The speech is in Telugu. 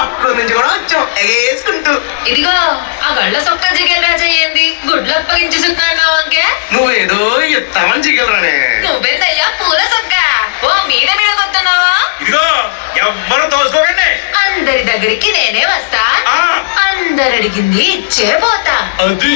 పక్కన నుంచి కూడా వచ్చాం ఎగేసుకుంటూ. ఇదిగో ఆ గళ్ళ సొక్క జిగేల్ రాజా ఏంది గుడ్లు అప్పగించుతున్నావు అంకే? నువ్వేదో ఎత్తామని జిగలరానే. నువ్వేందయ్యా పూల సొక్క ఓ మీద మీద కొడుతున్నావా? ఇదిగో ఎవ్వరు తోసుకోకండి. అందరి దగ్గరికి నేనే వస్తా, అందరు అడిగింది ఇచ్చే పోతా. అది